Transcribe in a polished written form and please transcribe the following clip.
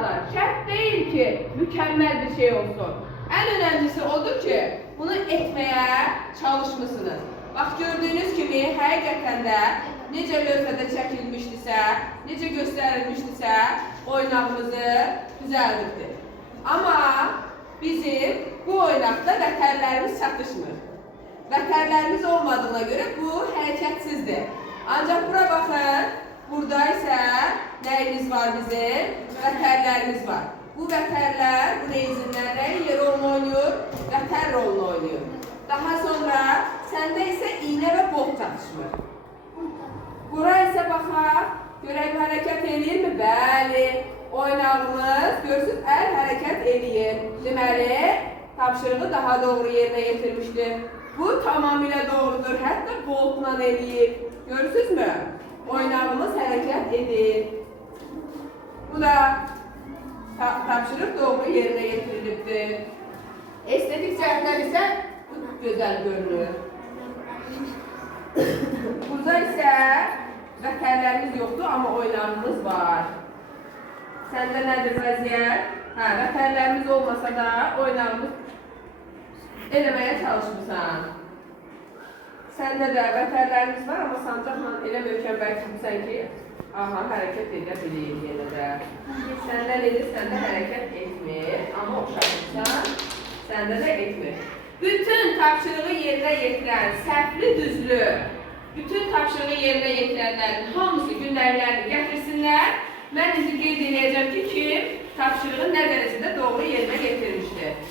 uşaqlar, şərt deyil ki, mükəmməl bir şey olsun. Ən önəmlisi odur ki, bunu etməyə çalışmışsınız. Bax, gördüyünüz kimi, həqiqətən də necə lövhədə çəkilmişdisə, necə göstərilmişdisə, oynağımızı düzəldirdi. Amma bizim bu oynaqda vətərlərimiz çatışmır. Vətərlərimiz olmadığına görə bu hərəkətsizdir. Ancaq bura baxın, burada isə nəyimiz var bizim? Vətərlərimiz var. Bu vətərlər, bu reizinlər nə rolunu oynayır? Vətər rolunu oynayır. Daha sonra səndə isə iynə və bol çatışmır. Bura isə baxaq, görək hərəkət eləyirmi? Bəli, oynağımız, görürsünüz, əl hərəkət eləyir. Deməli, tapşırığı daha doğru yerinə yetirmişdir. Bu tamamilə doğrudur, hətta boltla eləyir. Görürsünüzmü? Oynağımız hərəkət edir. Bu da tapşırıq doğru yerinə yetirilibdir. Estetik cəhətdən isə bu gözəl görünür. Burada isə vətərlərimiz yoxdur, amma oynağımız var. Səndə nədir vəziyyət? Vətərlərimiz olmasa da oynağımız eləməyə çalışmışsan. Səndə də vətərlərimiz var, amma sancaqla elə möhkəm tutmuşsan ki, hərəkət edə bilir yenə də. Səndə nedir? Səndə hərəkət etmir, amma oxşamışsan, səndə də etmir. Bütün tapşırığı yerinə yetirən, səhvli düzlü, bütün tapşırığı yerinə yetirənlərin hamısı günlərlərini gətirsinlər. Mən indi qeyd edəcəm ki, kim tapşırığı nə dərəcədə doğru yerinə yetirmişdir.